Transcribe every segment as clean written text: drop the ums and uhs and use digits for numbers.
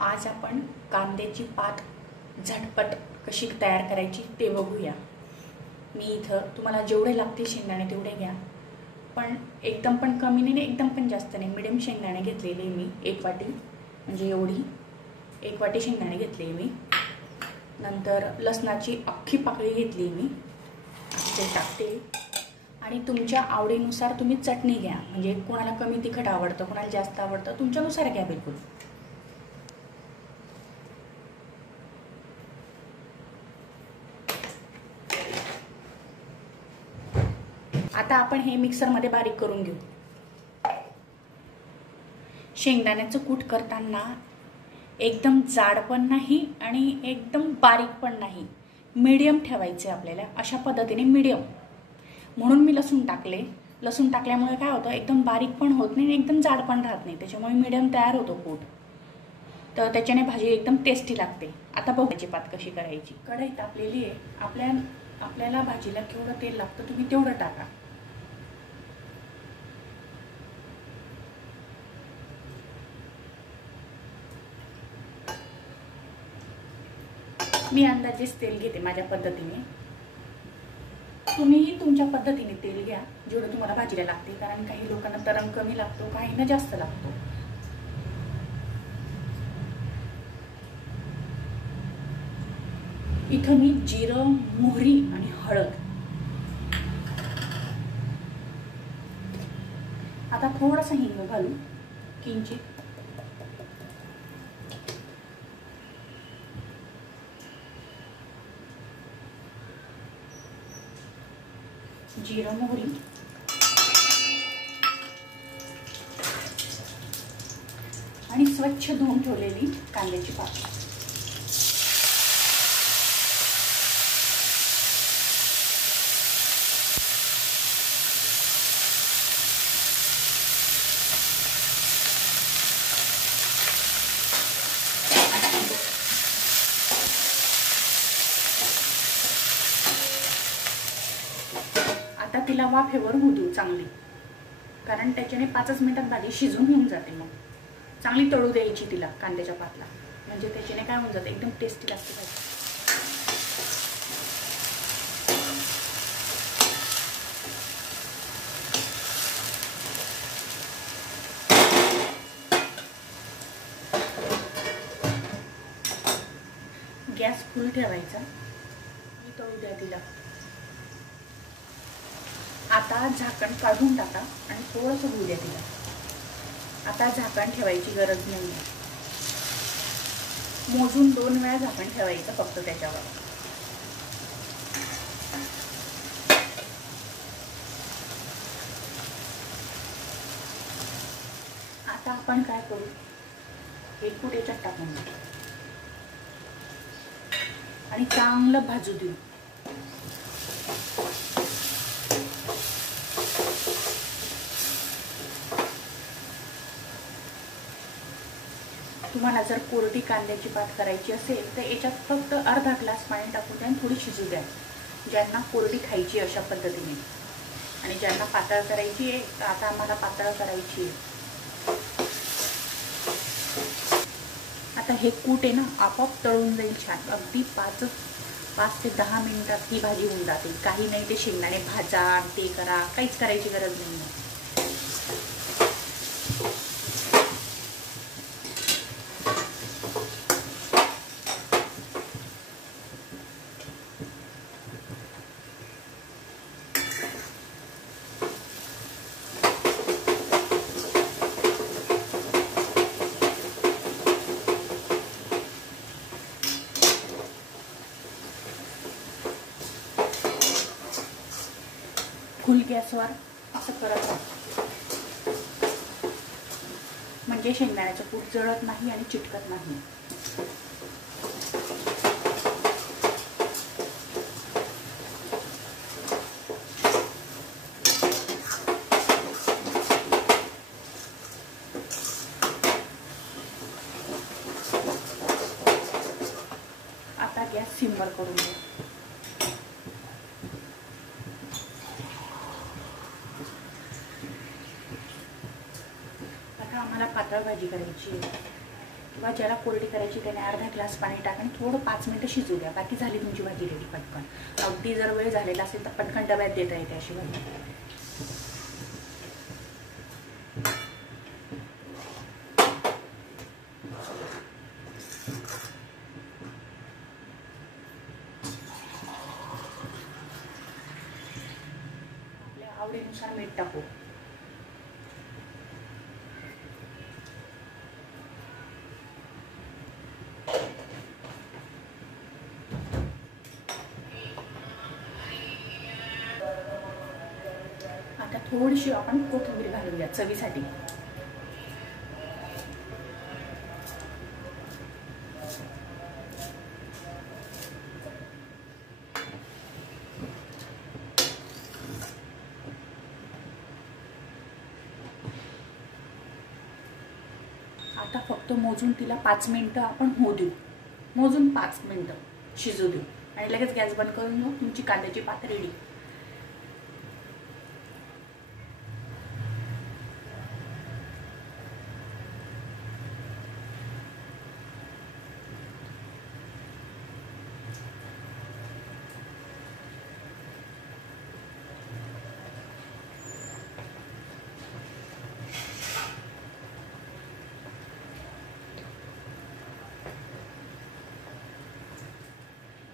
आज आपण कांद्याची पात झटपट कशी तयार करायची ते बघूया। मी इथं तुम्हाला जेवढे लागतील शेंगदाणे तेवढे घ्या, पण एकदम पण कमी नाही एकदम पण जास्त नाही, मीडियम शेंगदाणे घेतलेले मी एक वाटी, म्हणजे एवढी एक वाटी शेंगदाणे घेतले मी। नंतर लसणाची अख्खी पाकळी घेतली मी, ते टाकते। आणि तुमच्या आवडीनुसार तुम्ही चटणी घ्या, म्हणजे कोणाला कमी तिखट आवडतं कोणाला जास्त आवडतं, तुमच्यानुसार घ्या बिलकुल। आता आपण हे मिक्सर मध्ये बारीक करून घेऊ। शेंगदाण्याचं कूट करताना एकदम जाड पण नाही आणि एकदम बारीक पण नाही, मीडियम ठेवायचे आपल्याला, अशा पद्धतीने मीडियम। म्हणून मी लसूण टाकले। लसूण टाकल्यामुळे काय होतं, एकदम बारीक पण होत नाही एकदम जाड पण राहत नाही, त्याच्यामुळे मीडियम तयार होतो कूट, तर त्याच्याने भाजी एकदम टेस्टी लागते। आता बघायची पात कशी करायची। कढई तापलेली आहे, आपल्याला भाजीला केवढं तेल लागतं तुम्ही तेवढं टाका। मी अंदाजेच तेल घेते माझ्या पद्धतीने, तुम्हीही तुमच्या पद्धतीने तेल घ्या जेवढं तुम्हाला भाजीला लागते, कारण काही लोकांना तरण कमी लागतो काहींना जास्त लागतो। इथं मी जिरं, मोहरी आणि हळद, आता थोडासा हिंग घालू किंचित, जिरं मोहरी आणि स्वच्छ धुवून ठेवलेली कांद्याची पात। आता तिला वाफेवर होऊ देऊ चांगली, कारण त्याच्याने 5 मिनिटात भाजी शिजून होऊन जाते। मग चांगली तळू द्यायची तिला कांद्याच्या पातला, म्हणजे त्याच्याने काय होऊन जातं एकदम टेस्टी लागते भाजी। गॅस फुल ठेवायचा, तळू द्या तिला। आता झाकण काढून टाका आणि थोडंसं होऊ द्या तिला। आता झाकण ठेवायची गरज नाही, मोजून 2 वेळा झाकण ठेवायचं फक्त त्याच्यावर। आता आपण काय करू, हे कूट याच्यात टाकून देऊ आणि चांगलं भाजू देऊ। तुम्हाला जर कोरडी कांद्याची पात करायची असेल तर याच्यात फक्त अर्धा ग्लास पाणी टाकून द्या आणि थोडी शिजू द्या, ज्यांना कोरडी खायची अशा पद्धतीने। आणि ज्यांना पातळ करायची आहे, तर आता आम्हाला पातळ करायची आहे। आता हे कूट आहे ना आपोआप तळून जाईल छान, अगदी 5 ते 10 मिनिटात ही भाजी होऊन जाते। काही नाही ते शेंगदाणे भाजा ते करा, काहीच करायची गरज नाही। फुल गॅसवर असं करत राहा, म्हणजे शेंगदाण्याचं कूट जळत नाही आणि चिटकत नाही। आता गॅस सिमवर करून द्या। पातळ भाजी करायची आहे, किंवा ज्याला कोरडी करायची त्याने अर्धा ग्लास पाणी टाका आणि थोडं 5 मिनिटं शिजू द्या. बाकी झाली तुमची भाजी रेडी पटकन. अगदी जर वेळ झालेला असेल तर पटकन डब्यात देता येते अशी भाजी. आपल्या आवडीनुसार मीठ टाकू. आता थोडीशी आपण कोथिंबीर घालूया चवीसाठी. आता फक्त मोजून तिला 5 मिनिटं आपण होऊ देऊ. मोजून 5 मिनिटं शिजू देऊ आणि लगेच गॅस बंद करून घेऊ. तुमची कांद्याची पात रेडी.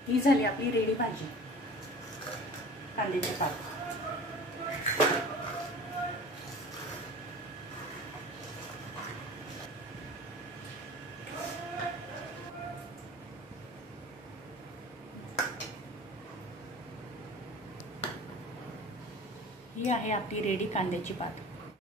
ही झाली आपली रेडी भाजी कांद्याची पात. ही आहे आपली रेडी कांद्याची पात.